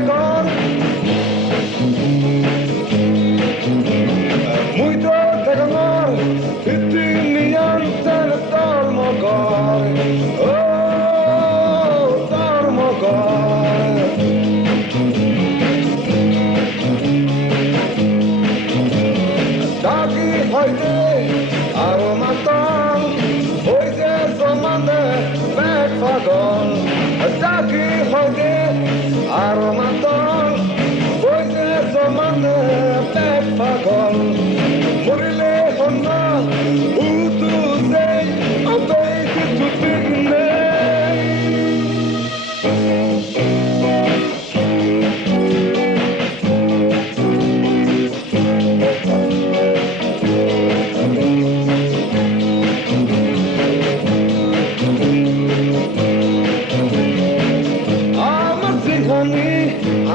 con muito te con itinian te tormo con oh tormo con daqui hoite aromaton hoite somande back fagon daqui hoite aromaton hoite somande back fagon morile honna utu sei o baby to pigne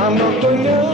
I'm not going